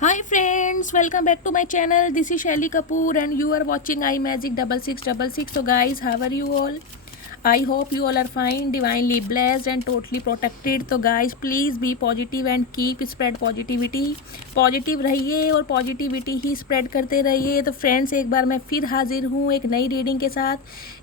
Hi friends, welcome back to my channel. This is Shelly Kapoor and you are watching iMagic 6666. So guys, how are you all? I hope you all are fine, divinely blessed and totally protected. तो guys, please be positive and keep spread positivity. Positive रहिए और positivity ही spread करते रहिए। तो friends, एक बार मैं फिर हाजिर हूँ एक नई रीडिंग के साथ,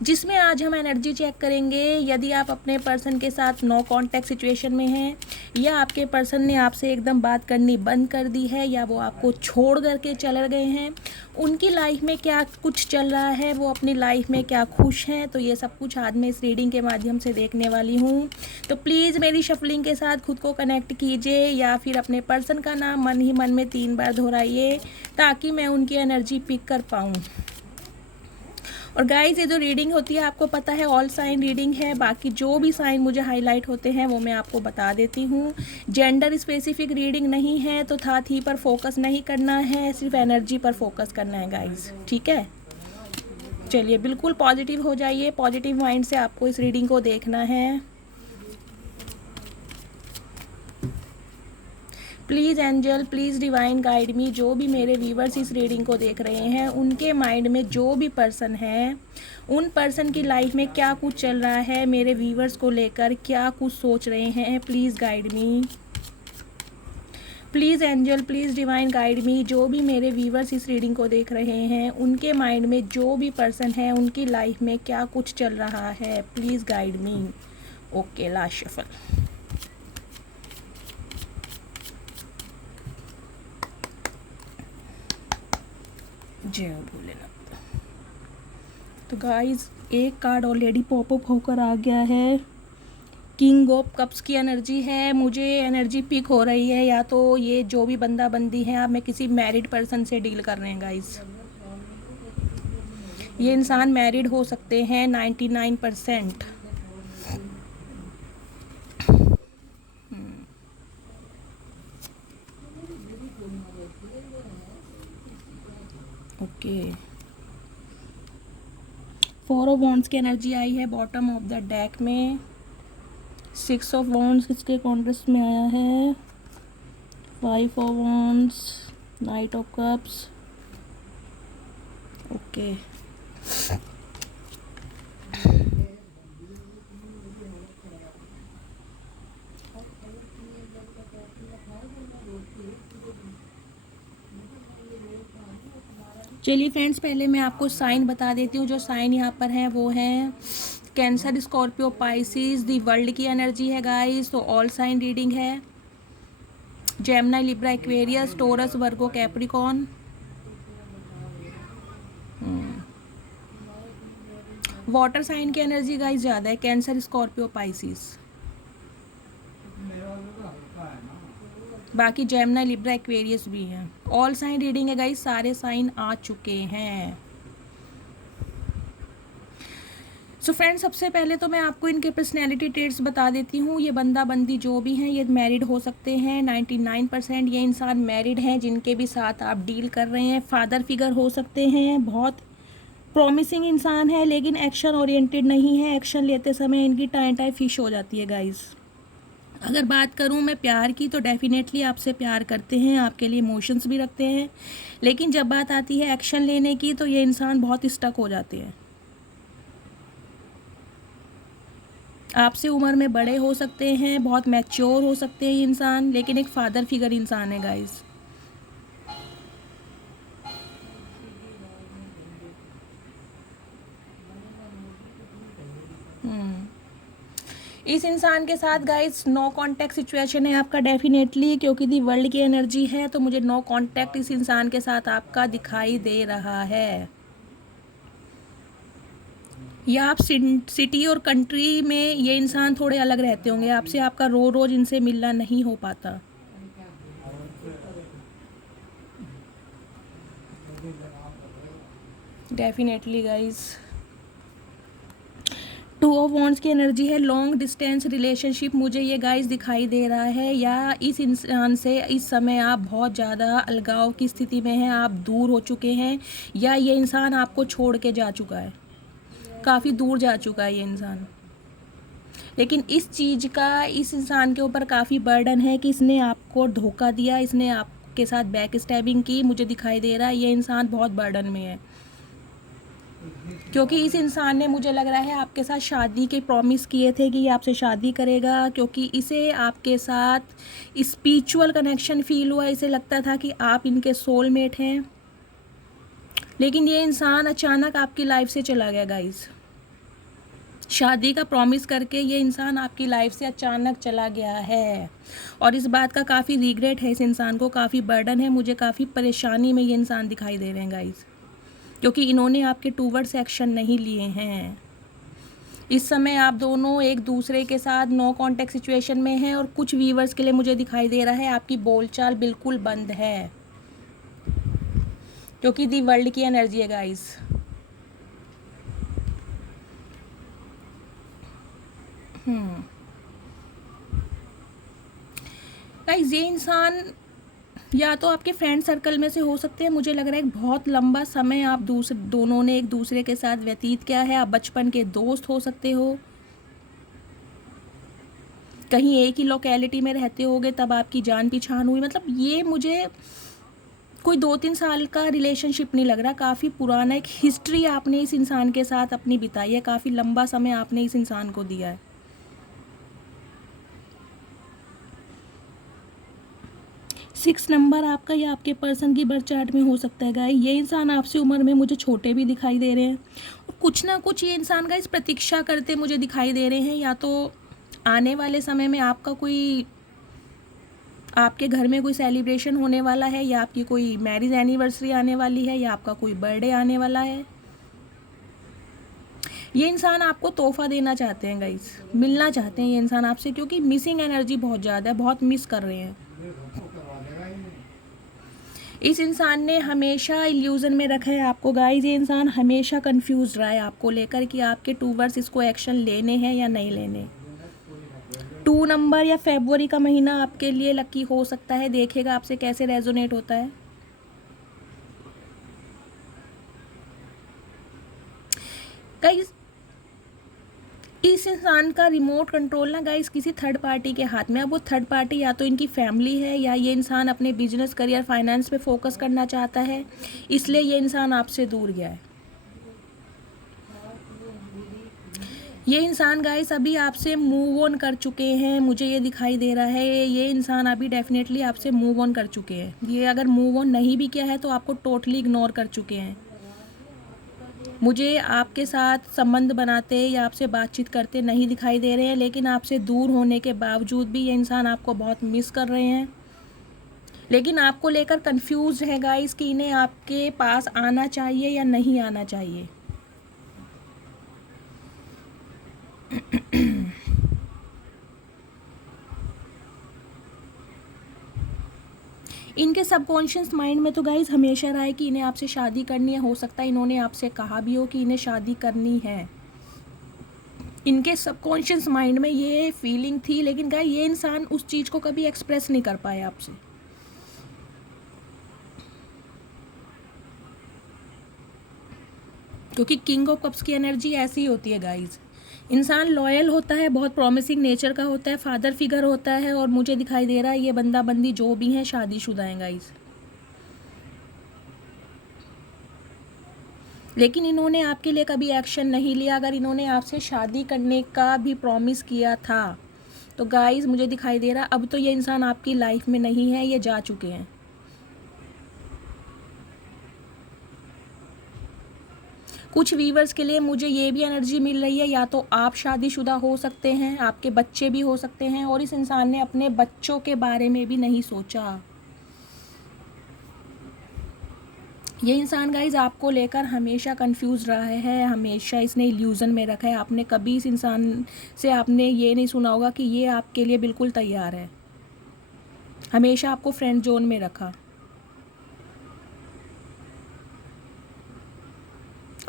जिसमें आज हम एनर्जी चेक करेंगे। यदि आप अपने पर्सन के साथ नो कांटेक्ट सिचुएशन में हैं, या आपके पर्सन ने आपसे एकदम बात करनी बंद कर दी है, या वो आपको छोड़ करके चले गए हैं, उनकी लाइफ में क्या कुछ चल रहा है, वो अपनी लाइफ में क्या खुश हैं, तो ये सब कुछ आज मैं इस रीडिंग के माध्यम से देखने वाली हूँ। तो प्लीज़ मेरी शफलिंग के साथ खुद को कनेक्ट कीजिए, या फिर अपने पर्सन का नाम मन ही मन में 3 बार दोहराइए, ताकि मैं उनकी एनर्जी पिक कर पाऊँ। और गाइस, ये जो रीडिंग होती है आपको पता है ऑल साइन रीडिंग है। बाकी जो भी साइन मुझे हाईलाइट होते हैं वो मैं आपको बता देती हूँ। जेंडर स्पेसिफिक रीडिंग नहीं है, तो था थी पर फोकस नहीं करना है, सिर्फ एनर्जी पर फोकस करना है गाइस, ठीक है। चलिए, बिल्कुल पॉजिटिव हो जाइए, पॉजिटिव माइंड से आपको इस रीडिंग को देखना है। Please angel, please divine guide me. जो भी मेरे व्यूवर्स इस रीडिंग को देख रहे हैं, उनके माइंड में जो भी पर्सन है, उन पर्सन की लाइफ में क्या कुछ चल रहा है, मेरे व्यूवर्स को लेकर क्या कुछ सोच रहे हैं, please guide me. Please angel, please divine guide me. जो भी मेरे व्यूवर्स इस रीडिंग को देख रहे हैं, उनके माइंड में जो भी पर्सन है, उनकी लाइफ में क्या कुछ चल रहा है, please guide me. Okay, last shuffle. जय भोलेनाथ। तो गाइस, एक कार्ड ऑलरेडी पॉपअप होकर आ गया है। किंग ऑफ कप्स की एनर्जी है। मुझे एनर्जी पिक हो रही है, या तो ये जो भी बंदा बंदी है, आप में किसी मैरिड पर्सन से डील कर रहे हैं गाइस। ये इंसान मैरिड हो सकते हैं 99%। ओके, 4 ऑफ वॉन्ड्स की एनर्जी आई है बॉटम ऑफ द डेक में। 6 ऑफ वॉन्ड्स किसके कॉन्ट्रेस्ट में आया है? 5 of wands, night of cups. Okay, चलिए फ्रेंड्स, पहले मैं आपको साइन बता देती हूँ। जो साइन यहाँ पर है वो है cancer, Scorpio, Pisces. The world की एनर्जी है गाइस, तो ऑल साइन रीडिंग है। जेमिनी, लिब्रा, एक्वेरियस, टोरस, वर्गो, कैप्रिकॉन। वाटर साइन की एनर्जी गाइस ज़्यादा है, कैंसर, स्कॉर्पियो, पाइसिस। बाकी जेमिनी, लिब्रा, एक्वेरियस भी हैं। ऑल साइन रीडिंग है गाइस, सारे साइन आ चुके हैं। सो फ्रेंड्स, सबसे पहले तो मैं आपको इनके पर्सनैलिटी ट्रेट्स बता देती हूँ। ये बंदा बंदी जो भी हैं, ये मैरिड हो सकते हैं 99%। ये इंसान मैरिड हैं जिनके भी साथ आप डील कर रहे हैं। फादर फिगर हो सकते हैं। बहुत प्रॉमिसिंग इंसान है, लेकिन एक्शन ओरिएंटेड नहीं है। एक्शन लेते समय इनकी टाई फिश हो जाती है गाइस। अगर बात करूं मैं प्यार की, तो डेफिनेटली आपसे प्यार करते हैं, आपके लिए इमोशंस भी रखते हैं, लेकिन जब बात आती है एक्शन लेने की, तो ये इंसान बहुत स्टक हो जाते हैं। आपसे उम्र में बड़े हो सकते हैं, बहुत मैच्योर हो सकते हैं ये इंसान, लेकिन एक फादर फिगर इंसान है गाइस। इस इंसान के साथ गाइस नो कांटेक्ट सिचुएशन है आपका डेफिनेटली, क्योंकि दी वर्ल्ड की एनर्जी है, तो मुझे नो कांटेक्ट इस इंसान के साथ आपका दिखाई दे रहा है। या आप सिटी और कंट्री में ये इंसान थोड़े अलग रहते होंगे आपसे, आपका रोज़ इनसे मिलना नहीं हो पाता। डेफिनेटली गाइस, 2 ऑफ वॉन्ड्स की एनर्जी है। लॉन्ग डिस्टेंस रिलेशनशिप मुझे ये गाइस दिखाई दे रहा है, या इस इंसान से इस समय आप बहुत ज़्यादा अलगाव की स्थिति में हैं, आप दूर हो चुके हैं, या ये इंसान आपको छोड़ के जा चुका है, काफ़ी दूर जा चुका है ये इंसान। लेकिन इस चीज़ का इस इंसान के ऊपर काफ़ी बर्डन है कि इसने आपको धोखा दिया, इसने आपके साथ बैक स्टैबिंग की, मुझे दिखाई दे रहा है ये इंसान बहुत बर्डन में है, क्योंकि इस इंसान ने, मुझे लग रहा है, आपके साथ शादी के प्रॉमिस किए थे कि ये आपसे शादी करेगा, क्योंकि इसे आपके साथ स्पिरिचुअल कनेक्शन फील हुआ। इसे लगता था कि आप इनके सोलमेट हैं, लेकिन ये इंसान अचानक आपकी लाइफ से चला गया गाइस। शादी का प्रॉमिस करके ये इंसान आपकी लाइफ से अचानक चला गया है, और इस बात का काफ़ी रिग्रेट है इस इंसान को, काफ़ी बर्डन है, मुझे काफ़ी परेशानी में ये इंसान दिखाई दे रहे हैं गाइस, क्योंकि इन्होंने आपके टूवर्ड्स एक्शन नहीं लिए हैं। इस समय आप दोनों एक दूसरे के साथ नो कॉन्टैक्ट सिचुएशन में हैं, और कुछ व्यूवर्स के लिए मुझे दिखाई दे रहा है आपकी बोलचाल बिल्कुल बंद है, क्योंकि दी वर्ल्ड की एनर्जी है गाइस। गाइस ये इंसान या तो आपके फ्रेंड सर्कल में से हो सकते हैं, मुझे लग रहा है बहुत लंबा समय आप दोनों ने एक दूसरे के साथ व्यतीत किया है, आप बचपन के दोस्त हो सकते हो, कहीं एक ही लोकेलिटी में रहते होगे, तब आपकी जान पहचान हुई। मतलब ये मुझे कोई 2-3 साल का रिलेशनशिप नहीं लग रहा, काफ़ी पुराना एक हिस्ट्री आपने इस इंसान के साथ अपनी बिताई है, काफ़ी लंबा समय आपने इस इंसान को दिया है। 6 नंबर आपका या आपके पर्सन की बर्थ चार्ट में हो सकता है गाइस। ये इंसान आपसे उम्र में मुझे छोटे भी दिखाई दे रहे हैं, और कुछ ना कुछ ये इंसान गाइस प्रतीक्षा करते मुझे दिखाई दे रहे हैं, या तो आने वाले समय में आपका कोई, आपके घर में कोई सेलिब्रेशन होने वाला है, या आपकी कोई मैरिज एनिवर्सरी आने वाली है, या आपका कोई बर्थडे आने वाला है। ये इंसान आपको तोहफा देना चाहते हैं गाइस, मिलना चाहते हैं ये इंसान आपसे, क्योंकि मिसिंग एनर्जी बहुत ज़्यादा है, बहुत मिस कर रहे हैं। इस इंसान ने हमेशा इल्यूज़न में रखा है आपको गाइस, ये इंसान हमेशा कंफ्यूज रहा है आपको लेकर कि आपके टूवर्ड्स इसको एक्शन लेने हैं या नहीं लेने। 2 नंबर या फरवरी का महीना आपके लिए लकी हो सकता है, देखेगा आपसे कैसे रेजोनेट होता है। गाइस इस इंसान का रिमोट कंट्रोल ना गाइस किसी थर्ड पार्टी के हाथ में है। अब वो थर्ड पार्टी या तो इनकी फैमिली है, या ये इंसान अपने बिजनेस, करियर, फाइनेंस पे फोकस करना चाहता है, इसलिए ये इंसान आपसे दूर गया है। ये इंसान गाइस अभी आपसे मूव ऑन कर चुके हैं, मुझे ये दिखाई दे रहा है, ये इंसान अभी डेफिनेटली आपसे मूव ऑन कर चुके हैं। ये अगर मूव ऑन नहीं भी किया है तो आपको टोटली इग्नोर कर चुके हैं। मुझे आपके साथ संबंध बनाते या आपसे बातचीत करते नहीं दिखाई दे रहे हैं, लेकिन आपसे दूर होने के बावजूद भी ये इंसान आपको बहुत मिस कर रहे हैं, लेकिन आपको लेकर कंफ्यूज है गाइस कि इन्हें आपके पास आना चाहिए या नहीं आना चाहिए। इनके सबकॉन्शियस माइंड में तो गाइस हमेशा रहा है कि इन्हें आपसे शादी करनी है, हो सकता है इन्होंने आपसे कहा भी हो कि इन्हें शादी करनी है। इनके सबकॉन्शियस माइंड में ये फीलिंग थी, लेकिन गाइस ये इंसान उस चीज़ को कभी एक्सप्रेस नहीं कर पाया आपसे। क्योंकि किंग ऑफ कप्स की एनर्जी ऐसी ही होती है गाइस, इंसान लॉयल होता है, बहुत प्रॉमिसिंग नेचर का होता है, फादर फिगर होता है, और मुझे दिखाई दे रहा है ये बंदा बंदी जो भी हैं शादीशुदा हैं गाइस। लेकिन इन्होंने आपके लिए कभी एक्शन नहीं लिया। अगर इन्होंने आपसे शादी करने का भी प्रॉमिस किया था तो गाइस मुझे दिखाई दे रहा है अब तो ये इंसान आपकी लाइफ में नहीं है, ये जा चुके हैं। कुछ व्यूवर्स के लिए मुझे ये भी एनर्जी मिल रही है, या तो आप शादीशुदा हो सकते हैं, आपके बच्चे भी हो सकते हैं, और इस इंसान ने अपने बच्चों के बारे में भी नहीं सोचा। ये इंसान गाइज आपको लेकर हमेशा कंफ्यूज रहा है, हमेशा इसने इल्यूज़न में रखा है। आपने कभी इस इंसान से आपने ये नहीं सुना होगा कि ये आपके लिए बिल्कुल तैयार है, हमेशा आपको फ्रेंड जोन में रखा।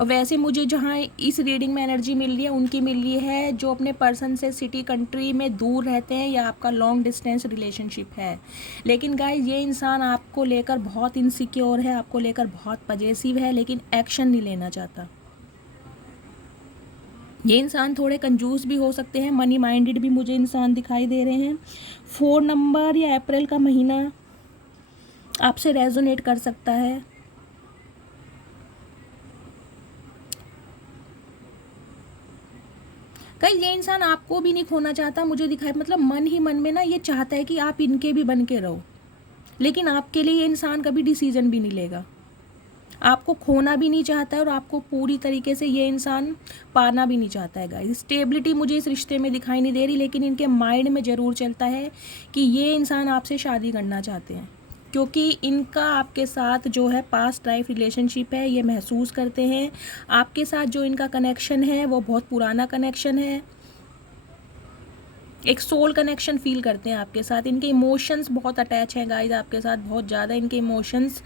और वैसे मुझे जहाँ इस रीडिंग में एनर्जी मिल रही है उनकी मिल रही है जो अपने पर्सन से सिटी कंट्री में दूर रहते हैं, या आपका लॉन्ग डिस्टेंस रिलेशनशिप है। लेकिन गाइज ये इंसान आपको लेकर बहुत इनसिक्योर है, आपको लेकर बहुत पजेसिव है, लेकिन एक्शन नहीं लेना चाहता। ये इंसान थोड़े कंजूस भी हो सकते हैं, मनी माइंडेड भी मुझे इंसान दिखाई दे रहे हैं। 4 नंबर या अप्रैल का महीना आपसे रेजोनेट कर सकता है। कहीं ये इंसान आपको भी नहीं खोना चाहता, मुझे दिखाई मतलब मन ही मन में ना ये चाहता है कि आप इनके भी बन के रहो, लेकिन आपके लिए ये इंसान कभी डिसीजन भी नहीं लेगा। आपको खोना भी नहीं चाहता है और आपको पूरी तरीके से ये इंसान पाना भी नहीं चाहता है गाइस। स्टेबिलिटी मुझे इस रिश्ते में दिखाई नहीं दे रही, लेकिन इनके माइंड में ज़रूर चलता है कि ये इंसान आपसे शादी करना चाहते हैं, क्योंकि इनका आपके साथ जो है पास्ट लाइफ रिलेशनशिप है, ये महसूस करते हैं। आपके साथ जो इनका कनेक्शन है वो बहुत पुराना कनेक्शन है, एक सोल कनेक्शन फील करते हैं आपके साथ। इनके इमोशंस बहुत अटैच हैं गाइस आपके साथ, बहुत ज़्यादा इनके इमोशंस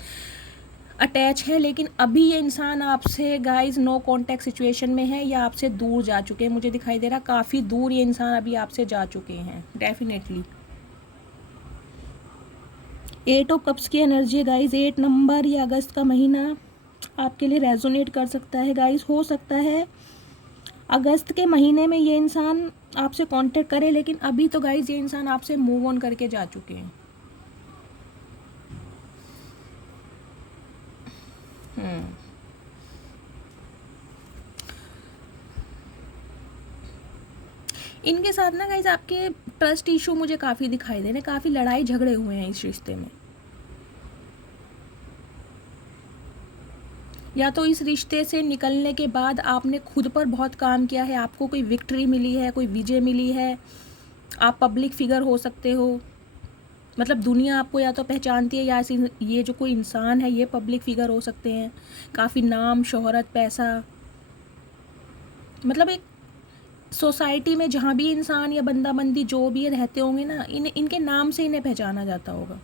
अटैच है। लेकिन अभी ये इंसान आपसे गाइस नो कांटेक्ट सिचुएशन में है या आपसे दूर जा चुके हैं, मुझे दिखाई दे रहा काफ़ी दूर ये इंसान अभी आपसे जा चुके हैं डेफिनेटली। 8 ऑफ कप्स की एनर्जी है गाइस। 8 नंबर या अगस्त का महीना आपके लिए रेजोनेट कर सकता है गाइस। हो सकता है अगस्त के महीने में ये इंसान आपसे कांटेक्ट करे, लेकिन अभी तो गाइस ये इंसान आपसे मूव ऑन करके जा चुके हैं। इनके साथ ना गाइज आपके ट्रस्ट इशू मुझे काफ़ी दिखाई दे रहे हैं, काफ़ी लड़ाई झगड़े हुए हैं इस रिश्ते में। या तो इस रिश्ते से निकलने के बाद आपने खुद पर बहुत काम किया है, आपको कोई विक्ट्री मिली है, कोई विजय मिली है, आप पब्लिक फिगर हो सकते हो, मतलब दुनिया आपको या तो पहचानती है या ये जो कोई इंसान है ये पब्लिक फिगर हो सकते हैं। काफ़ी नाम, शोहरत, पैसा, मतलब एक सोसाइटी में जहाँ भी इंसान या बंदा बंदी जो भी रहते होंगे ना, इनके नाम से इन्हें पहचाना जाता होगा।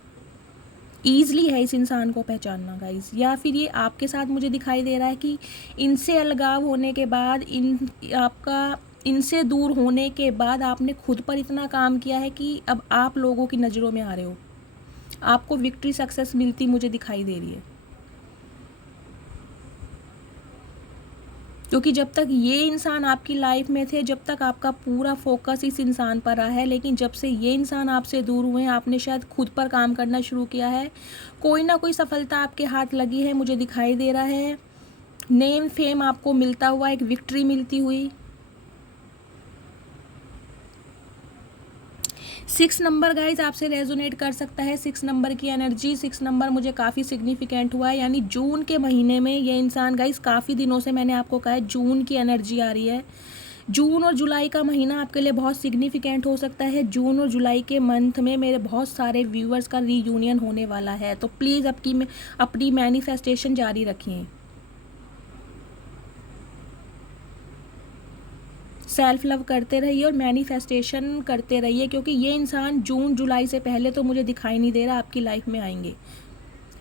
ईज़ली है इस इंसान को पहचानना गाइस। या फिर ये आपके साथ मुझे दिखाई दे रहा है कि इनसे अलगाव होने के बाद इनसे दूर होने के बाद आपने खुद पर इतना काम किया है कि अब आप लोगों की नज़रों में आ रहे हो, आपको विक्ट्री सक्सेस मिलती मुझे दिखाई दे रही है। क्योंकि जब तक ये इंसान आपकी लाइफ में थे, जब तक आपका पूरा फोकस इस इंसान पर रहा है, लेकिन जब से ये इंसान आपसे दूर हुए हैं आपने शायद खुद पर काम करना शुरू किया है। कोई ना कोई सफलता आपके हाथ लगी है मुझे दिखाई दे रहा है। नेम फेम आपको मिलता हुआ, एक विक्ट्री मिलती हुई। 6 नंबर गाइज आपसे रेजोनेट कर सकता है। 6 नंबर की एनर्जी, 6 नंबर मुझे काफ़ी सिग्निफिकेंट हुआ है, यानी जून के महीने में ये इंसान गाइज, काफ़ी दिनों से मैंने आपको कहा है जून की एनर्जी आ रही है। जून और जुलाई का महीना आपके लिए बहुत सिग्निफिकेंट हो सकता है। जून और जुलाई के मंथ में मेरे बहुत सारे व्यूअर्स का रीयूनियन होने वाला है, तो प्लीज़ अपनी मैनिफेस्टेशन जारी रखिए, सेल्फ लव करते रहिए और मैनिफेस्टेशन करते रहिए, क्योंकि ये इंसान जून जुलाई से पहले तो मुझे दिखाई नहीं दे रहा आपकी लाइफ में आएंगे।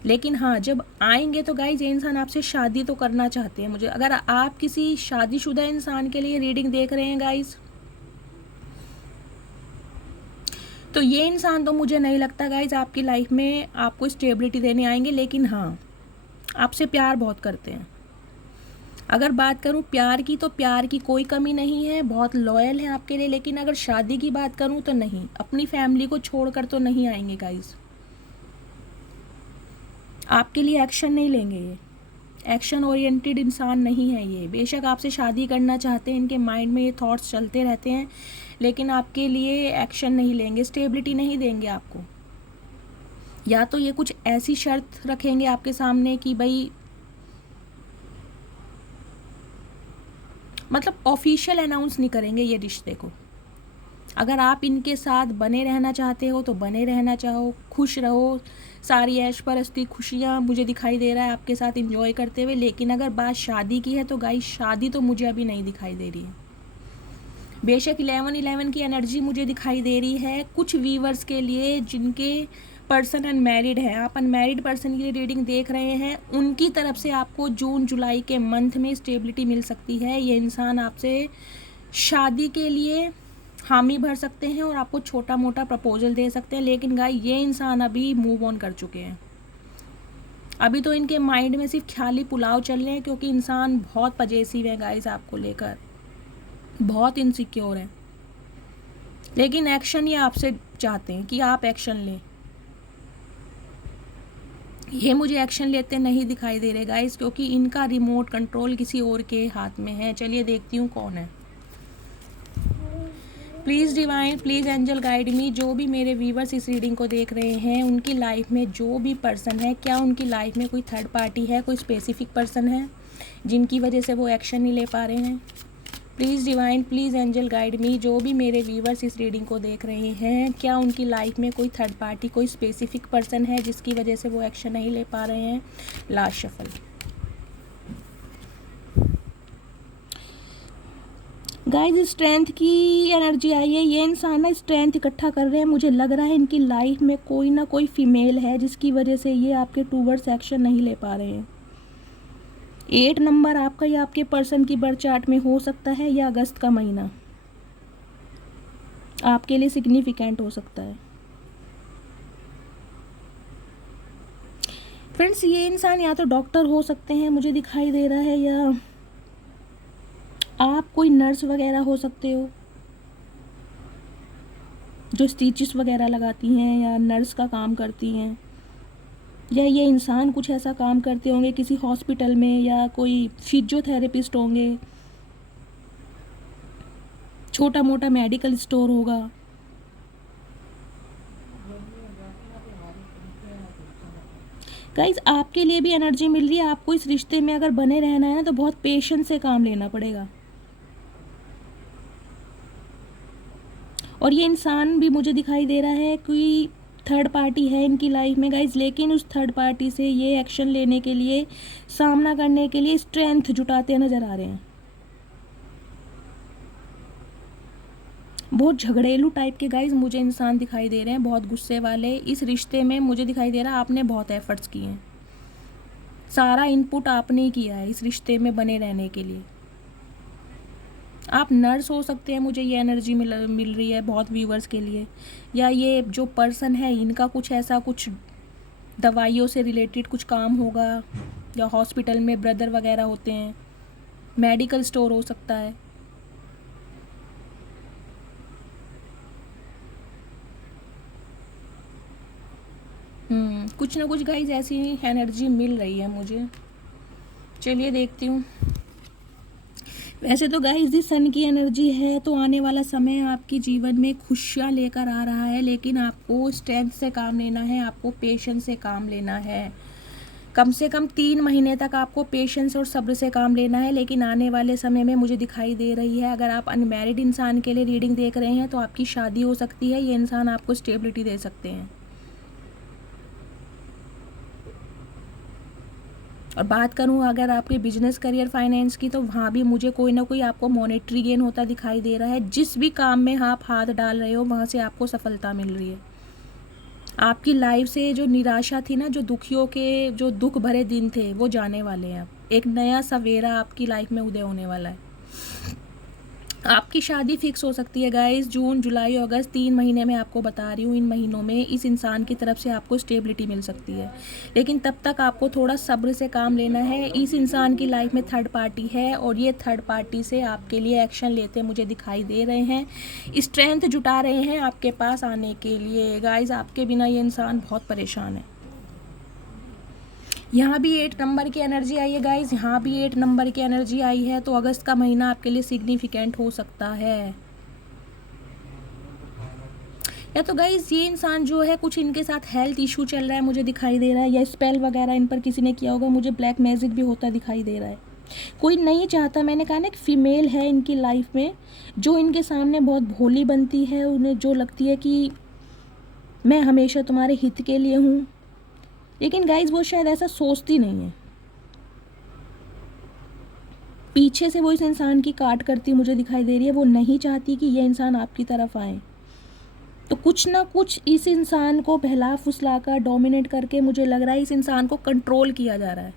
लेकिन हाँ, जब आएंगे तो गाइज ये इंसान आपसे शादी तो करना चाहते हैं। मुझे अगर आप किसी शादीशुदा इंसान के लिए रीडिंग देख रहे हैं गाइज, तो ये इंसान तो मुझे नहीं लगता गाइज आपकी लाइफ में आपको स्टेबिलिटी देने आएंगे। लेकिन हाँ, आपसे प्यार बहुत करते हैं। अगर बात करूं प्यार की, तो प्यार की कोई कमी नहीं है, बहुत लॉयल है आपके लिए। लेकिन अगर शादी की बात करूं तो नहीं, अपनी फैमिली को छोड़कर तो नहीं आएंगे गाइज। आपके लिए एक्शन नहीं लेंगे, ये एक्शन ओरिएंटेड इंसान नहीं है ये। बेशक आपसे शादी करना चाहते हैं, इनके माइंड में ये थॉट्स चलते रहते हैं, लेकिन आपके लिए एक्शन नहीं लेंगे, स्टेबिलिटी नहीं देंगे आपको। या तो ये कुछ ऐसी शर्त रखेंगे आपके सामने कि भाई, मतलब ऑफिशियल अनाउंस नहीं करेंगे ये रिश्ते को। अगर आप इनके साथ बने रहना चाहते हो तो बने रहना चाहो, खुश रहो, सारी ऐश परस्ती खुशियाँ मुझे दिखाई दे रहा है आपके साथ एंजॉय करते हुए। लेकिन अगर बात शादी की है तो गाइस शादी तो मुझे अभी नहीं दिखाई दे रही है। बेशक 11-11 की एनर्जी मुझे दिखाई दे रही है कुछ व्यूअर्स के लिए जिनके पर्सन अनमैरिड है। आप अनमैरिड पर्सन की लिए रीडिंग देख रहे हैं, उनकी तरफ से आपको जून जुलाई के मंथ में स्टेबिलिटी मिल सकती है। ये इंसान आपसे शादी के लिए हामी भर सकते हैं और आपको छोटा मोटा प्रपोजल दे सकते हैं। लेकिन गाइस ये इंसान अभी मूव ऑन कर चुके हैं। अभी तो इनके माइंड में सिर्फ ख्याली पुलाव चल रहे हैं, क्योंकि इंसान बहुत पजेसिव है गाइस आपको लेकर, बहुत इनसिक्योर है। लेकिन एक्शन ये आपसे चाहते हैं कि आप एक्शन लें। ये मुझे एक्शन लेते नहीं दिखाई दे रहे गाइस, क्योंकि इनका रिमोट कंट्रोल किसी और के हाथ में है। चलिए देखती हूँ कौन है। Please divine, please angel guide me. जो भी मेरे व्यूवर्स इस रीडिंग को देख रहे हैं, उनकी लाइफ में जो भी पर्सन है, क्या उनकी लाइफ में कोई थर्ड पार्टी है, कोई स्पेसिफिक पर्सन है जिनकी वजह से वो एक्शन नहीं ले पा रहे हैं। Please divine, please angel guide me. जो भी मेरे व्यूवर्स इस रीडिंग को देख रहे हैं, क्या उनकी लाइफ में कोई थर्ड पार्टी, कोई स्पेसिफिक पर्सन है जिसकी वजह से वो एक्शन नहीं ले पा रहे हैं। Last shuffle. गाइस स्ट्रेंथ की एनर्जी आई है। ये इंसान ना स्ट्रेंथ इकट्ठा कर रहे हैं। मुझे लग रहा है इनकी लाइफ में कोई ना कोई फीमेल है जिसकी वजह से ये आपके टूवर्ड्स एक्शन नहीं ले पा रहे हैं। 8 नंबर आपका या आपके पर्सन की बर्थ चार्ट में हो सकता है, या अगस्त का महीना आपके लिए सिग्निफिकेंट हो सकता है। फ्रेंड्स, ये इंसान या तो डॉक्टर हो सकते हैं, मुझे दिखाई दे रहा है, या आप कोई नर्स वगैरह हो सकते हो जो स्टिचेस वगैरह लगाती हैं या नर्स का काम करती हैं, या ये इंसान कुछ ऐसा काम करते होंगे किसी हॉस्पिटल में, या कोई फिजियोथेरेपिस्ट होंगे, छोटा मोटा मेडिकल स्टोर होगा। गाइस आपके लिए भी एनर्जी मिल रही है। आपको इस रिश्ते में अगर बने रहना है ना, तो बहुत पेशेंस से काम लेना पड़ेगा। और ये इंसान भी मुझे दिखाई दे रहा है कोई थर्ड पार्टी है इनकी लाइफ में गाइज, लेकिन उस थर्ड पार्टी से ये एक्शन लेने के लिए, सामना करने के लिए स्ट्रेंथ जुटाते नजर आ रहे हैं। बहुत झगड़ेलू टाइप के गाइज मुझे इंसान दिखाई दे रहे हैं, बहुत गुस्से वाले। इस रिश्ते में मुझे दिखाई दे रहा है आपने बहुत एफर्ट्स किए हैं, सारा इनपुट आपने ही किया है इस रिश्ते में बने रहने के लिए। आप नर्स हो सकते हैं, मुझे ये एनर्जी मिल रही है बहुत व्यूवर्स के लिए। या ये जो पर्सन है इनका कुछ ऐसा कुछ दवाइयों से रिलेटेड कुछ काम होगा, या हॉस्पिटल में ब्रदर वगैरह होते हैं, मेडिकल स्टोर हो सकता है। कुछ ना कुछ गाइज ऐसी एनर्जी मिल रही है मुझे। चलिए देखती हूँ। वैसे तो गाइस दी सन की एनर्जी है, तो आने वाला समय आपकी जीवन में खुशियाँ लेकर आ रहा है, लेकिन आपको स्ट्रेंथ से काम लेना है, आपको पेशेंस से काम लेना है। कम से कम 3 महीने तक आपको पेशेंस और सब्र से काम लेना है। लेकिन आने वाले समय में मुझे दिखाई दे रही है, अगर आप अनमैरिड इंसान के लिए रीडिंग देख रहे हैं तो आपकी शादी हो सकती है। ये इंसान आपको स्टेबिलिटी दे सकते हैं। और बात करूँ अगर आपके बिजनेस करियर फाइनेंस की, तो वहाँ भी मुझे कोई ना कोई आपको मॉनेटरी गेन होता दिखाई दे रहा है। जिस भी काम में आप हाथ डाल रहे हो वहाँ से आपको सफलता मिल रही है। आपकी लाइफ से जो निराशा थी ना, जो दुखियों के जो दुख भरे दिन थे, वो जाने वाले हैं। अब एक नया सवेरा आपकी लाइफ में उदय होने वाला है। आपकी शादी फिक्स हो सकती है गाइस, जून जुलाई अगस्त 3 महीने में आपको बता रही हूँ। इन महीनों में इस इंसान की तरफ से आपको स्टेबिलिटी मिल सकती है, लेकिन तब तक आपको थोड़ा सब्र से काम लेना है। इस इंसान की लाइफ में थर्ड पार्टी है, और ये थर्ड पार्टी से आपके लिए एक्शन लेते मुझे दिखाई दे रहे हैं, स्ट्रेंथ जुटा रहे हैं आपके पास आने के लिए। गाइज आपके बिना ये इंसान बहुत परेशान है। यहाँ भी 8 नंबर की एनर्जी आई है गाइज, यहाँ भी 8 नंबर की एनर्जी आई है, तो अगस्त का महीना आपके लिए सिग्निफिकेंट हो सकता है। या तो गाइज ये इंसान जो है, कुछ इनके साथ हेल्थ इशू चल रहा है मुझे दिखाई दे रहा है, या स्पेल वगैरह इन पर किसी ने किया होगा। मुझे ब्लैक मैजिक भी होता दिखाई दे रहा है। कोई नहीं चाहता, मैंने कहा ना, एक फीमेल है इनकी लाइफ में जो इनके सामने बहुत भोली बनती है। उन्हें जो लगती है कि मैं हमेशा तुम्हारे हित के लिए हूँ, लेकिन गाइज वो शायद ऐसा सोचती नहीं है। पीछे से वो इस इंसान की काट करती मुझे दिखाई दे रही है। वो नहीं चाहती कि ये इंसान आपकी तरफ आए, तो कुछ ना कुछ इस इंसान को बहला फुसला कर, डोमिनेट करके, मुझे लग रहा है इस इंसान को कंट्रोल किया जा रहा है।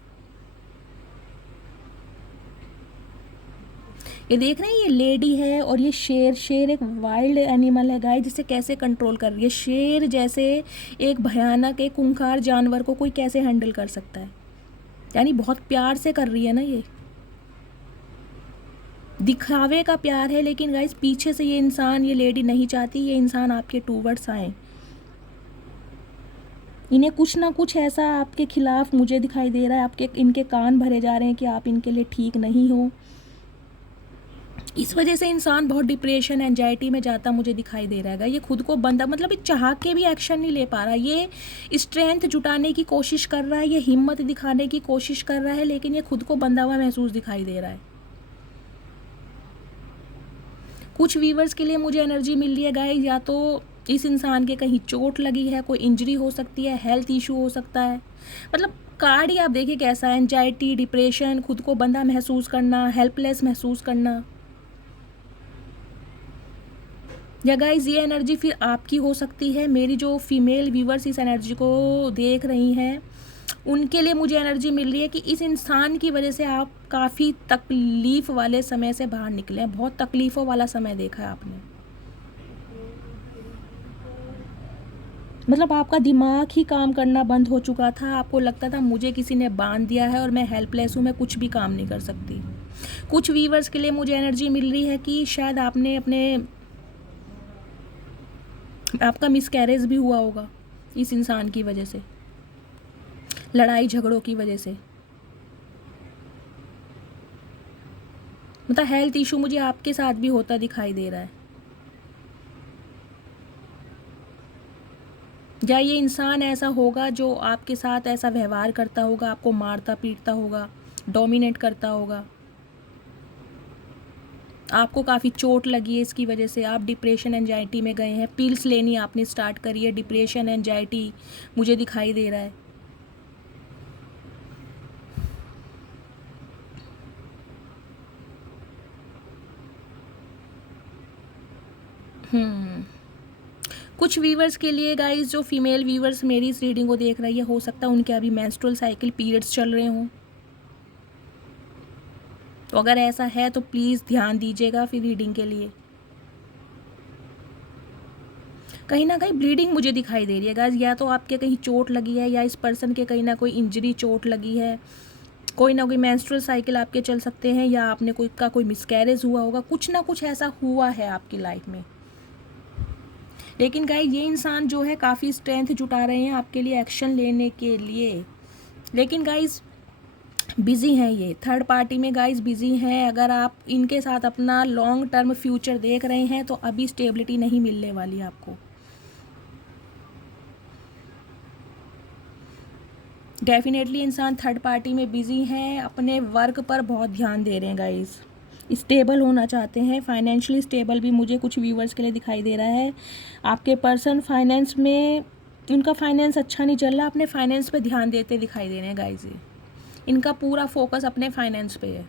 ये देख रहे हैं, ये लेडी है और ये शेर। शेर एक वाइल्ड एनिमल है गाइस, जिसे कैसे कंट्रोल कर रही है। शेर जैसे एक भयानक, एक खूंखार जानवर को कोई कैसे हैंडल कर सकता है, यानी बहुत प्यार से कर रही है ना। ये दिखावे का प्यार है, लेकिन गाइस पीछे से ये इंसान, ये लेडी नहीं चाहती ये इंसान आपके टूवर्ड्स आए। इन्हें कुछ ना कुछ ऐसा आपके खिलाफ मुझे दिखाई दे रहा है, आपके इनके कान भरे जा रहे हैं कि आप इनके लिए ठीक नहीं हो। इस वजह से इंसान बहुत डिप्रेशन एंजाइटी में जाता मुझे दिखाई दे रहा है। ये खुद को बंदा मतलब ये चाह के भी एक्शन नहीं ले पा रहा, ये स्ट्रेंथ जुटाने की कोशिश कर रहा है, ये हिम्मत दिखाने की कोशिश कर रहा है, लेकिन ये खुद को बंधा हुआ महसूस दिखाई दे रहा है। कुछ व्यूवर्स के लिए मुझे एनर्जी मिल रही है गाइस, या तो इस इंसान के कहीं चोट लगी है, कोई इंजरी हो सकती है, हेल्थ इशू हो सकता है। मतलब कार्ड ही आप देखिए कैसा है, एंजाइटी, डिप्रेशन, खुद को बंधा महसूस करना, हेल्पलेस महसूस करना। या गाइज ये एनर्जी फिर आपकी हो सकती है। मेरी जो फीमेल व्यूवर्स इस एनर्जी को देख रही हैं उनके लिए मुझे एनर्जी मिल रही है कि इस इंसान की वजह से आप काफ़ी तकलीफ़ वाले समय से बाहर निकले हैं। बहुत तकलीफ़ों वाला समय देखा है आपने, मतलब आपका दिमाग ही काम करना बंद हो चुका था। आपको लगता था मुझे किसी ने बांध दिया है और मैं हेल्पलेस हूँ, मैं कुछ भी काम नहीं कर सकती। कुछ व्यूवर्स के लिए मुझे एनर्जी मिल रही है कि शायद आपका मिसकैरेज भी हुआ होगा इस इंसान की वजह से, लड़ाई झगड़ों की वजह से। मतलब हेल्थ इशू मुझे आपके साथ भी होता दिखाई दे रहा है। या ये इंसान ऐसा होगा जो आपके साथ ऐसा व्यवहार करता होगा, आपको मारता पीटता होगा, डोमिनेट करता होगा। आपको काफ़ी चोट लगी है, इसकी वजह से आप डिप्रेशन एंजाइटी में गए हैं, पिल्स लेनी आपने स्टार्ट करी है, डिप्रेशन एंजाइटी मुझे दिखाई दे रहा है। कुछ व्यूवर्स के लिए गाइस, जो फीमेल व्यूवर्स मेरी इस रीडिंग को देख रही है, हो सकता है उनके अभी मेंस्ट्रुअल साइकिल पीरियड्स चल रहे हों। तो अगर ऐसा है तो प्लीज़ ध्यान दीजिएगा फिर रीडिंग के लिए। कहीं ना कहीं ब्लीडिंग मुझे दिखाई दे रही है गाइस, या तो आपके कहीं चोट लगी है, या इस पर्सन के कहीं ना कोई इंजरी चोट लगी है, कोई ना कोई मेंस्ट्रुअल साइकिल आपके चल सकते हैं, या आपने कोई मिसकैरेज हुआ होगा, कुछ ना कुछ ऐसा हुआ है आपकी लाइफ में। लेकिन गाइस ये इंसान जो है काफ़ी स्ट्रेंथ जुटा रहे हैं आपके लिए एक्शन लेने के लिए। लेकिन गाइस बिज़ी हैं, ये थर्ड पार्टी में गाइस बिज़ी हैं। अगर आप इनके साथ अपना लॉन्ग टर्म फ्यूचर देख रहे हैं तो अभी स्टेबिलिटी नहीं मिलने वाली आपको। डेफिनेटली इंसान थर्ड पार्टी में बिज़ी हैं, अपने वर्क पर बहुत ध्यान दे रहे हैं गाइस, स्टेबल होना चाहते हैं, फाइनेंशियली स्टेबल भी मुझे कुछ व्यूवर्स के लिए दिखाई दे रहा है। आपके पर्सन फाइनेंस में, उनका फाइनेंस अच्छा नहीं चल रहा, अपने फाइनेंस पे ध्यान देते दिखाई दे रहे हैं गाइस। इनका पूरा फोकस अपने फाइनेंस पे है।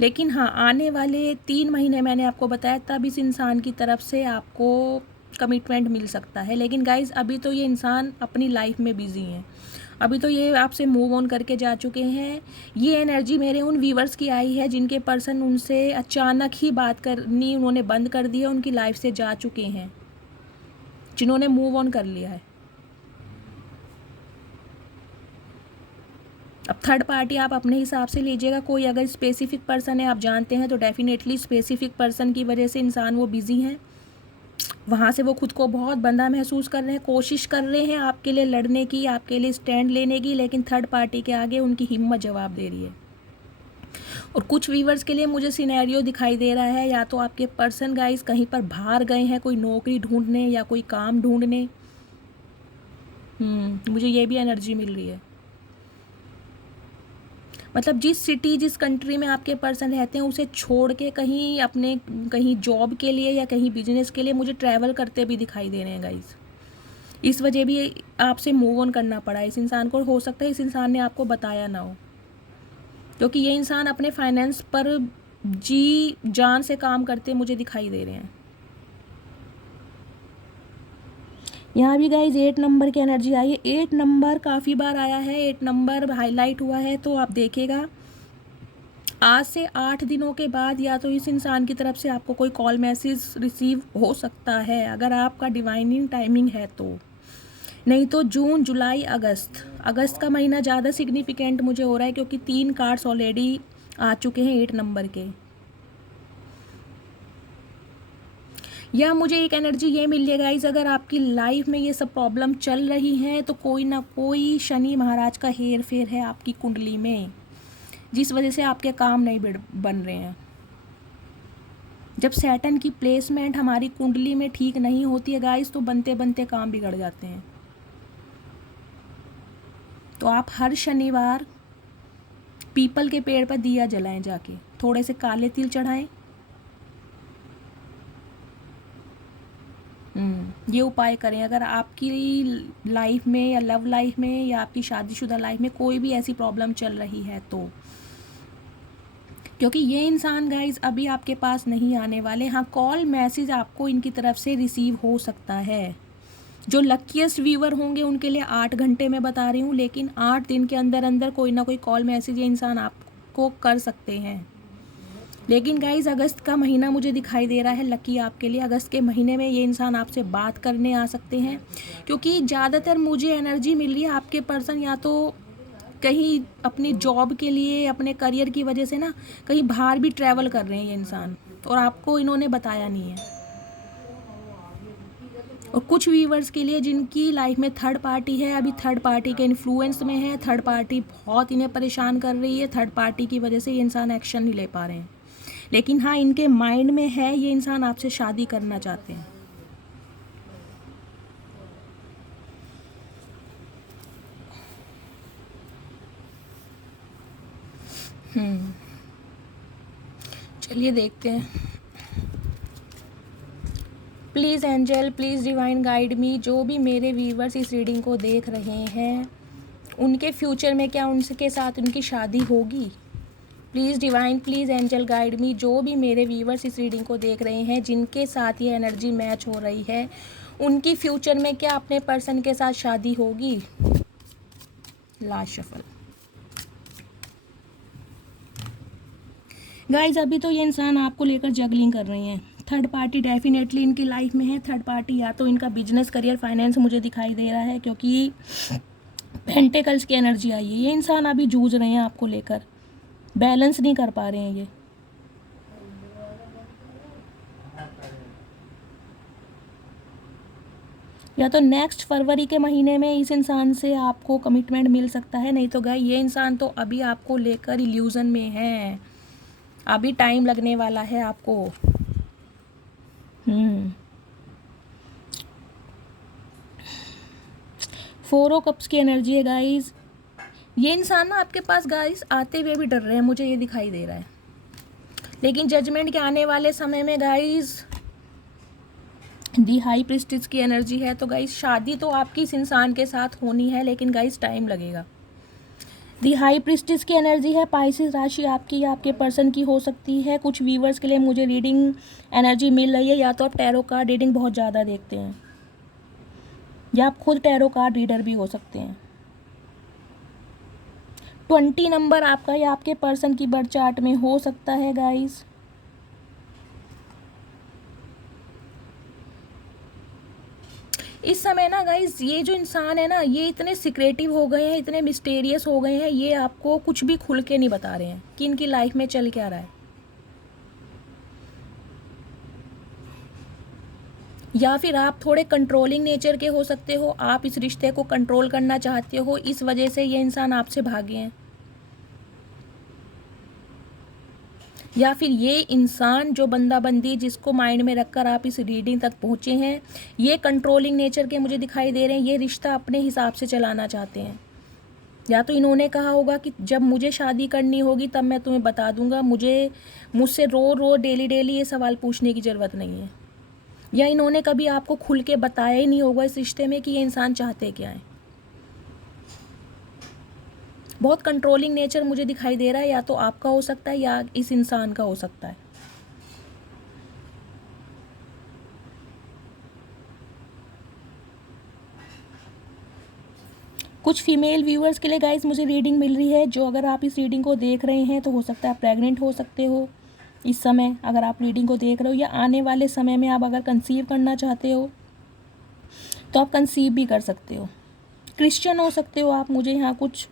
लेकिन हाँ, आने वाले 3 महीने मैंने आपको बताया, तब इस इंसान की तरफ से आपको कमिटमेंट मिल सकता है। लेकिन गाइज अभी तो ये इंसान अपनी लाइफ में बिजी हैं, अभी तो ये आपसे मूव ऑन करके जा चुके हैं। ये एनर्जी मेरे उन व्यूवर्स की आई है जिनके पर्सन उनसे अचानक ही बात करनी उन्होंने बंद कर दी है, उनकी लाइफ से जा चुके हैं, जिन्होंने मूव ऑन कर लिया है। अब थर्ड पार्टी आप अपने हिसाब से लीजिएगा। कोई अगर स्पेसिफिक पर्सन है आप जानते हैं तो डेफिनेटली स्पेसिफिक पर्सन की वजह से इंसान वो बिजी हैं, वहाँ से वो खुद को बहुत बंधा महसूस कर रहे हैं, कोशिश कर रहे हैं आपके लिए लड़ने की, आपके लिए स्टैंड लेने की, लेकिन थर्ड पार्टी के आगे उनकी हिम्मत जवाब दे रही है। और कुछ व्यूवर्स के लिए मुझे सिनेरियो दिखाई दे रहा है, या तो आपके पर्सन गाइस कहीं पर बाहर गए हैं, कोई नौकरी ढूंढने या कोई काम ढूंढने। मुझे ये भी एनर्जी मिल रही है। मतलब जिस सिटी जिस कंट्री में आपके पर्सन रहते हैं उसे छोड़ के कहीं जॉब के लिए या कहीं बिजनेस के लिए मुझे ट्रैवल करते भी दिखाई दे रहे हैं गाइस। इस वजह भी आपसे मूव ऑन करना पड़ा इस इंसान को। हो सकता है इस इंसान ने आपको बताया ना हो, क्योंकि ये इंसान अपने फाइनेंस पर जी जान से काम करते मुझे दिखाई दे रहे हैं। यहाँ भी गाइज 8 नंबर की एनर्जी आई है। 8 नंबर काफ़ी बार आया है, 8 नंबर हाईलाइट हुआ है, तो आप देखिएगा आज से 8 दिनों के बाद या तो इस इंसान की तरफ से आपको कोई कॉल मैसेज रिसीव हो सकता है, अगर आपका डिवाइनिंग टाइमिंग है तो। नहीं तो जून जुलाई अगस्त का महीना ज़्यादा सिग्निफिकेंट मुझे हो रहा है, क्योंकि 3 कार्ड्स ऑलरेडी आ चुके हैं 8 नंबर के। या मुझे एक एनर्जी ये मिल रही है गाइज, अगर आपकी लाइफ में ये सब प्रॉब्लम चल रही हैं तो कोई ना कोई शनि महाराज का हेर फेर है आपकी कुंडली में, जिस वजह से आपके काम नहीं बन रहे हैं। जब सैटर्न की प्लेसमेंट हमारी कुंडली में ठीक नहीं होती है गाइस, तो बनते बनते काम बिगड़ जाते हैं। तो आप हर शनिवार पीपल के पेड़ पर दिया जलाएं, जाके थोड़े से काले तिल चढ़ाएं। ये उपाय करें अगर आपकी लाइफ में या लव लाइफ में या आपकी शादीशुदा लाइफ में कोई भी ऐसी प्रॉब्लम चल रही है तो। क्योंकि ये इंसान गाइज अभी आपके पास नहीं आने वाले। हाँ, कॉल मैसेज आपको इनकी तरफ से रिसीव हो सकता है। जो लकीएस्ट व्यूअर होंगे उनके लिए 8 घंटे में बता रही हूँ, लेकिन 8 दिन के अंदर अंदर कोई ना कोई कॉल मैसेज ये इंसान आपको कर सकते हैं। लेकिन गाइज अगस्त का महीना मुझे दिखाई दे रहा है लकी आपके लिए। अगस्त के महीने में ये इंसान आपसे बात करने आ सकते हैं, क्योंकि ज़्यादातर मुझे एनर्जी मिल रही है आपके पर्सन या तो कहीं अपनी जॉब के लिए, अपने करियर की वजह से ना कहीं बाहर भी ट्रैवल कर रहे हैं ये इंसान, और आपको इन्होंने बताया नहीं है। और कुछ व्यूवर्स के लिए जिनकी लाइफ में थर्ड पार्टी है, अभी थर्ड पार्टी के इन्फ्लुएंस में है, थर्ड पार्टी बहुत इन्हें परेशान कर रही है, थर्ड पार्टी की वजह से ये इंसान एक्शन नहीं ले पा रहे हैं। लेकिन हाँ, इनके माइंड में है ये इंसान आपसे शादी करना चाहते हैं। चलिए देखते हैं। Please angel, please divine guide me. जो भी मेरे व्यूवर्स इस रीडिंग को देख रहे हैं, उनके फ्यूचर में क्या उनके साथ उनकी शादी होगी? Please divine, please angel guide me. जो भी मेरे व्यूवर्स इस रीडिंग को देख रहे हैं, जिनके साथ ये एनर्जी मैच हो रही है, उनकी फ्यूचर में क्या अपने पर्सन के साथ शादी होगी? Last shuffle. गाइज अभी तो ये इंसान आपको लेकर जगलिंग कर रहे हैं। थर्ड पार्टी डेफिनेटली इनकी लाइफ में है। थर्ड पार्टी या तो इनका बिजनेस, करियर, फाइनेंस मुझे दिखाई दे रहा है, क्योंकि पेंटिकल्स की एनर्जी आई है। ये इंसान अभी जूझ रहे हैं आपको लेकर, बैलेंस नहीं कर पा रहे हैं ये। या तो नेक्स्ट फरवरी के महीने में इस इंसान से आपको कमिटमेंट मिल सकता है, नहीं तो गाइस ये इंसान तो अभी आपको लेकर इल्यूजन में है, अभी टाइम लगने वाला है आपको। 4 ऑफ कप्स की एनर्जी है गाइस। ये इंसान ना आपके पास गाइस आते हुए भी डर रहे हैं, मुझे ये दिखाई दे रहा है। लेकिन जजमेंट के आने वाले समय में गाइस दी हाई प्रिस्टेस की एनर्जी है। तो गाइस शादी तो आपकी इस इंसान के साथ होनी है, लेकिन गाइस टाइम लगेगा। दी हाई प्रिस्टेस की एनर्जी है। पाइसेस राशि आपकी या आपके पर्सन की हो सकती है। कुछ व्यूवर्स के लिए मुझे रीडिंग एनर्जी मिल रही है, या तो आप टैरो कार्ड रीडिंग बहुत ज़्यादा देखते हैं, या आप खुद टैरो कार्ड रीडर भी हो सकते हैं। 20 नंबर आपका या आपके पर्सन की बर्थ चार्ट में हो सकता है गाइस। इस समय ना गाइस ये जो इंसान है ना, ये इतने सिक्रेटिव हो गए हैं, इतने मिस्टेरियस हो गए हैं, ये आपको कुछ भी खुल के नहीं बता रहे हैं कि इनकी लाइफ में चल क्या रहा है। या फिर आप थोड़े कंट्रोलिंग नेचर के हो सकते हो, आप इस रिश्ते को कंट्रोल करना चाहते हो, इस वजह से ये इंसान आपसे भागे हैं। या फिर ये इंसान जो बंदा बंदी जिसको माइंड में रखकर आप इस रीडिंग तक पहुँचे हैं, ये कंट्रोलिंग नेचर के मुझे दिखाई दे रहे हैं। ये रिश्ता अपने हिसाब से चलाना चाहते हैं। या तो इन्होंने कहा होगा कि जब मुझे शादी करनी होगी तब मैं तुम्हें बता दूंगा, मुझसे रो डेली ये सवाल पूछने की ज़रूरत नहीं है। या इन्होंने कभी आपको खुल के बताया ही नहीं होगा इस रिश्ते में कि ये इंसान चाहते क्या है। बहुत कंट्रोलिंग नेचर मुझे दिखाई दे रहा है, या तो आपका हो सकता है या इस इंसान का हो सकता है। कुछ फीमेल व्यूअर्स के लिए गाइस मुझे रीडिंग मिल रही है, जो अगर आप इस रीडिंग को देख रहे हैं तो हो सकता है आप प्रेग्नेंट हो सकते हो इस समय, अगर आप रीडिंग को देख रहे हो, या आने वाले समय में आप अगर कंसीव करना चाहते हो तो आप कंसीव भी कर सकते हो। क्रिश्चियन हो सकते हो आप, मुझे यहाँ कुछ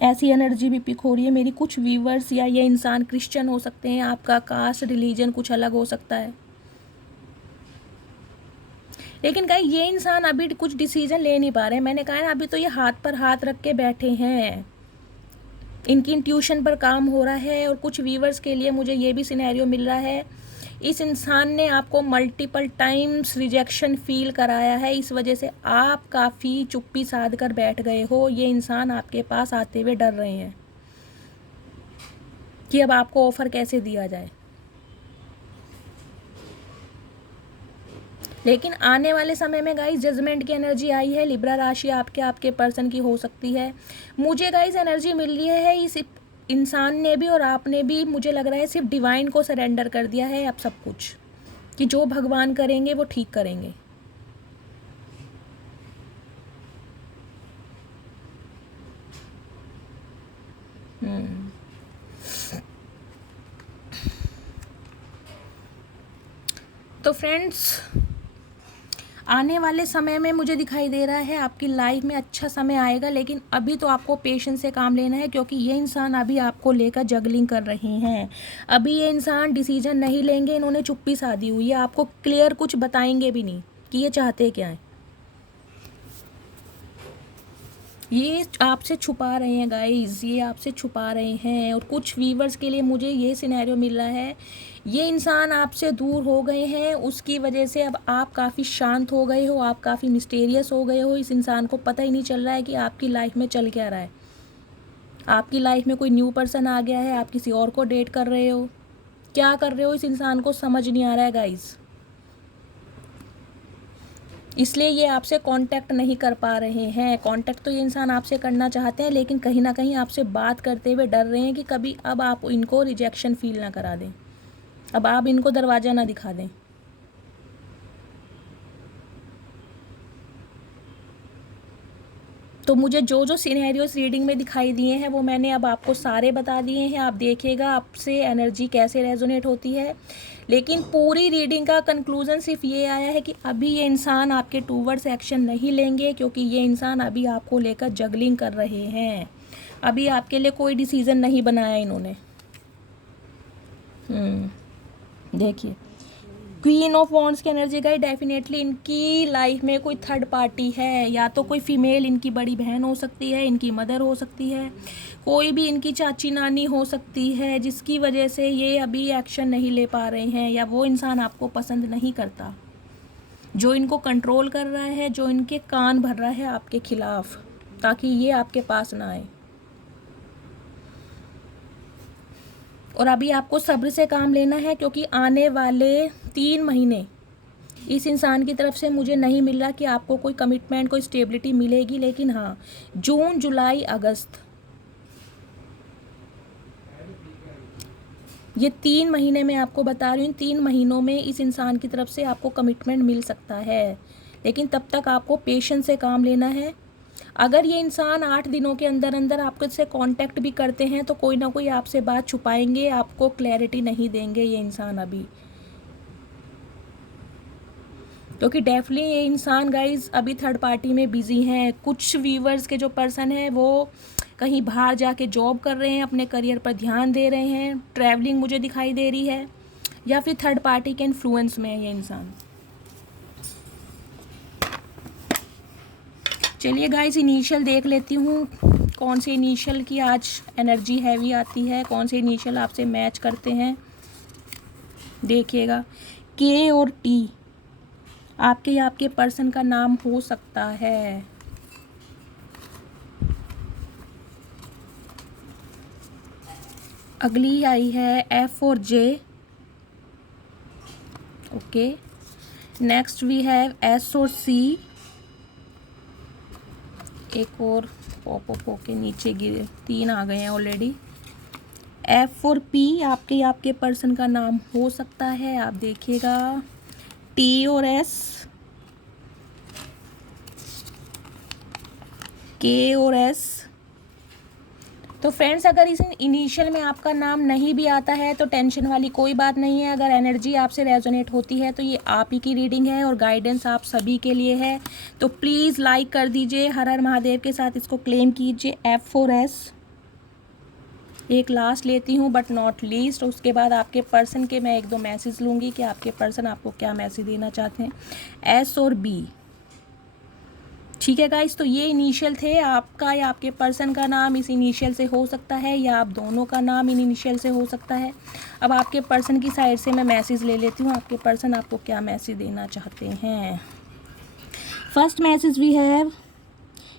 ऐसी एनर्जी भी पिक हो रही है मेरी। कुछ व्यूवर्स या ये इंसान क्रिश्चियन हो सकते हैं, आपका कास्ट रिलीजन कुछ अलग हो सकता है। लेकिन गाइस ये इंसान अभी कुछ डिसीजन ले नहीं पा रहे। मैंने कहा ना, अभी तो ये हाथ पर हाथ रख के बैठे हैं, इनकी इंट्यूशन पर काम हो रहा है। और कुछ व्यूवर्स के लिए मुझे ये भी सिनेरियो मिल रहा है, इस इंसान ने आपको मल्टीपल टाइम्स रिजेक्शन फील कराया है, इस वजह से आप काफ़ी चुप्पी साध कर बैठ गए हो। ये इंसान आपके पास आते हुए डर रहे हैं कि अब आपको ऑफ़र कैसे दिया जाए। लेकिन आने वाले समय में गाइस जजमेंट की एनर्जी आई है। लिब्रा राशि आपके पर्सन की हो सकती है। मुझे गाइस एनर्जी मिल रही है, इस इंसान ने भी और आपने भी, मुझे लग रहा है, सिर्फ डिवाइन को सरेंडर कर दिया है अब सब कुछ, कि जो भगवान करेंगे वो ठीक करेंगे। तो फ्रेंड्स, आने वाले समय में मुझे दिखाई दे रहा है आपकी लाइफ में अच्छा समय आएगा, लेकिन अभी तो आपको पेशेंस से काम लेना है, क्योंकि ये इंसान अभी आपको लेकर जगलिंग कर रहे हैं। अभी ये इंसान डिसीजन नहीं लेंगे, इन्होंने चुप्पी साधी हुई है, आपको क्लियर कुछ बताएंगे भी नहीं कि ये चाहते क्या है। ये आपसे छुपा रहे हैं गाइस, ये आपसे छुपा रहे हैं। और कुछ व्यूवर्स के लिए मुझे ये सिनेरियो मिल रहा है, ये इंसान आपसे दूर हो गए हैं, उसकी वजह से अब आप काफ़ी शांत हो गए हो, आप काफ़ी मिस्टीरियस हो गए हो। इस इंसान को पता ही नहीं चल रहा है कि आपकी लाइफ में चल क्या रहा है। आपकी लाइफ में कोई न्यू पर्सन आ गया है, आप किसी और को डेट कर रहे हो, क्या कर रहे हो, इस इंसान को समझ नहीं आ रहा है गाइस। इसलिए ये आपसे कांटेक्ट नहीं कर पा रहे हैं। कांटेक्ट तो ये इंसान आपसे करना चाहते हैं, लेकिन कहीं ना कहीं आपसे बात करते हुए डर रहे हैं कि कभी अब आप इनको रिजेक्शन फील ना करा दें, अब आप इनको दरवाज़ा ना दिखा दें। तो मुझे जो जो सिनेरियोस रीडिंग में दिखाई दिए हैं वो मैंने अब आपको सारे बता दिए हैं। आप देखिएगा आपसे एनर्जी कैसे रेजोनेट होती है। लेकिन पूरी रीडिंग का कंक्लूजन सिर्फ ये आया है कि अभी ये इंसान आपके टूवर्ड्स एक्शन नहीं लेंगे, क्योंकि ये इंसान अभी आपको लेकर जगलिंग कर रहे हैं। अभी आपके लिए कोई डिसीज़न नहीं बनाया इन्होंने। देखिए, क्वीन ऑफ वॉन्ड्स की एनर्जी का डेफिनेटली इनकी लाइफ में कोई थर्ड पार्टी है, या तो कोई फीमेल इनकी बड़ी बहन हो सकती है, इनकी मदर हो सकती है, कोई भी इनकी चाची नानी हो सकती है, जिसकी वजह से ये अभी एक्शन नहीं ले पा रहे हैं। या वो इंसान आपको पसंद नहीं करता, जो इनको कंट्रोल कर रहा है, जो इनके कान भर रहा है आपके खिलाफ, ताकि ये आपके पास ना आए। और अभी आपको सब्र से काम लेना है, क्योंकि आने वाले 3 महीने इस इंसान की तरफ से मुझे नहीं मिल रहा कि आपको कोई कमिटमेंट, कोई स्टेबिलिटी मिलेगी। लेकिन हाँ, जून, जुलाई, अगस्त, ये 3 महीने मैं आपको बता रही हूँ, 3 महीनों में इस इंसान की तरफ से आपको कमिटमेंट मिल सकता है। लेकिन तब तक आपको पेशेंस से काम लेना है। अगर ये इंसान 8 दिनों के अंदर अंदर आपके से कांटेक्ट भी करते हैं तो कोई ना कोई आपसे बात छुपाएंगे, आपको क्लैरिटी नहीं देंगे ये इंसान अभी। क्योंकि डेफिनेटली ये इंसान गाइज अभी थर्ड पार्टी में बिजी हैं। कुछ व्यूवर्स के जो पर्सन है वो कहीं बाहर जाके जॉब कर रहे हैं, अपने करियर पर ध्यान दे रहे हैं, ट्रैवलिंग मुझे दिखाई दे रही है, या फिर थर्ड पार्टी के इन्फ्लुएंस में है ये इंसान। चलिए गाइस, इनिशियल देख लेती हूँ कौन से इनिशियल की आज एनर्जी हैवी आती है, कौन से इनिशियल आपसे मैच करते हैं। देखिएगा, के और टी आपके या आपके पर्सन का नाम हो सकता है। अगली आई है एफ और J. Okay, next we have S और सी। एक और पॉप के नीचे गिरे, 3 आ गए हैं ऑलरेडी। एफ और पी आपके पर्सन का नाम हो सकता है। आप देखिएगा, टी और एस, के और एस। तो फ्रेंड्स, अगर इस इनिशियल में आपका नाम नहीं भी आता है तो टेंशन वाली कोई बात नहीं है। अगर एनर्जी आपसे रेजोनेट होती है तो ये आप ही की रीडिंग है और गाइडेंस आप सभी के लिए है। तो प्लीज़ लाइक कर दीजिए, हर हर महादेव के साथ इसको क्लेम कीजिए। एफ और एस, एक लास्ट लेती हूँ बट नॉट लीस्ट, उसके बाद आपके पर्सन के मैं 1-2 मैसेज लूँगी कि आपके पर्सन आपको क्या मैसेज देना चाहते हैं, एस और बी। ठीक है गाइस, तो ये इनिशियल थे। आपका या आपके पर्सन का नाम इस इनिशियल से हो सकता है या आप दोनों का नाम इन इनिशियल से हो सकता है। अब आपके पर्सन की साइड से मैं मैसेज ले लेती हूँ, आपके पर्सन आपको क्या मैसेज देना चाहते हैं। First message we have,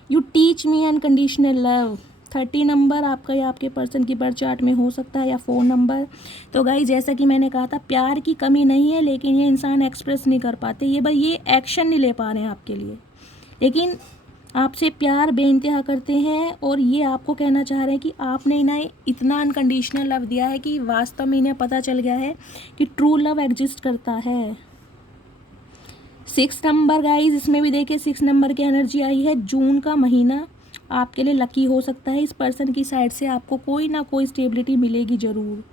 you teach me unconditional love. 30 number आपका या आपके पर्सन की बर्थ चार्ट में हो सकता है या 4 नंबर। तो गाइस जैसा कि मैंने कहा था, प्यार की कमी नहीं है, लेकिन ये इंसान एक्सप्रेस नहीं कर पाते, ये एक्शन नहीं ले पा रहे हैं आपके लिए, लेकिन आपसे प्यार बेइंतहा करते हैं और ये आपको कहना चाह रहे हैं कि आपने इन्हें इतना अनकंडीशनल लव दिया है कि वास्तव में इन्हें पता चल गया है कि ट्रू लव एग्जिस्ट करता है। 6 नंबर गाइस, इसमें भी देखिए 6 नंबर की एनर्जी आई है। जून का महीना आपके लिए लकी हो सकता है। इस पर्सन की साइड से आपको कोई ना कोई स्टेबिलिटी मिलेगी ज़रूर।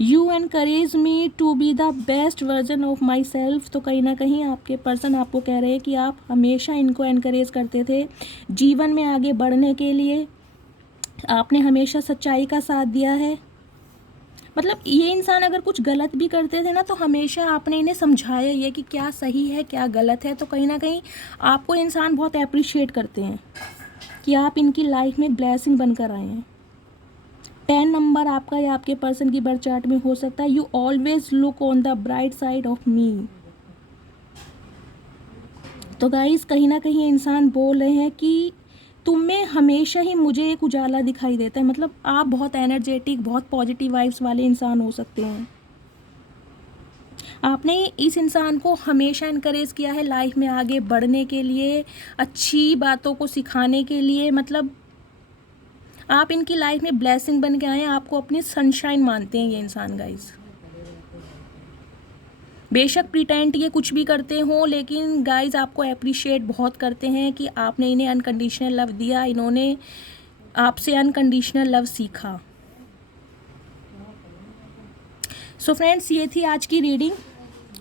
You encourage me to be the best version of myself. तो कहीं ना कहीं आपके पर्सन आपको कह रहे हैं कि आप हमेशा इनको एनकरेज करते थे जीवन में आगे बढ़ने के लिए, आपने हमेशा सच्चाई का साथ दिया है। मतलब ये इंसान अगर कुछ गलत भी करते थे ना, तो हमेशा आपने इन्हें समझाया ये कि क्या सही है क्या गलत है। तो कहीं ना कहीं आपको इंसान बहुत अप्रिशिएट करते हैं कि आप इनकी लाइफ में ब्लेसिंग बनकर आए हैं। 10 नंबर आपका या आपके पर्सन की बर्थ चार्ट में हो सकता है, you always look on the bright side of me. तो गाइस कहीं ना कहीं इंसान बोल रहे हैं कि तुम में हमेशा ही मुझे एक उजाला दिखाई देता है। मतलब आप बहुत एनर्जेटिक, बहुत पॉजिटिव वाइब्स वाले इंसान हो सकते हैं। आपने इस इंसान को हमेशा इनकरेज किया है लाइफ में आगे बढ़ने के लिए, अच्छी बातों को सिखाने के लिए। मतलब आप इनकी लाइफ में ब्लेसिंग बन के आए हैं, आपको अपनी सनशाइन मानते हैं ये इंसान गाइस। बेशक प्रिटेंड ये कुछ भी करते हों, लेकिन गाइस आपको अप्रिशिएट बहुत करते हैं कि आपने इन्हें अनकंडीशनल लव दिया, इन्होंने आपसे अनकंडीशनल लव सीखा। सो फ्रेंड्स, ये थी आज की रीडिंग,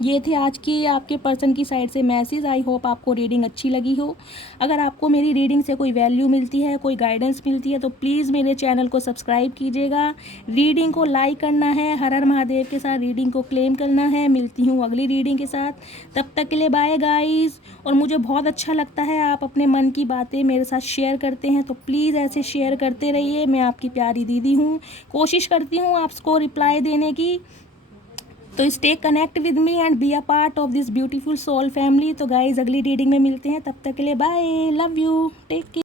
ये थे आज की आपके पर्सन की साइड से मैसेज। आई होप आपको रीडिंग अच्छी लगी हो। अगर आपको मेरी रीडिंग से कोई वैल्यू मिलती है, कोई गाइडेंस मिलती है, तो प्लीज़ मेरे चैनल को सब्सक्राइब कीजिएगा, रीडिंग को लाइक करना है, हर हर महादेव के साथ रीडिंग को क्लेम करना है। मिलती हूँ अगली रीडिंग के साथ, तब तक के लिए बाय गाइस। और मुझे बहुत अच्छा लगता है आप अपने मन की बातें मेरे साथ शेयर करते हैं, तो प्लीज़ ऐसे शेयर करते रहिए। मैं आपकी प्यारी दीदी हूँ, कोशिश करती हूँ आपको रिप्लाई देने की। तो stay connect with me and be a part of this beautiful soul family. तो गाइज अगली रीडिंग में मिलते हैं, तब तक के लिए bye, love you, take care.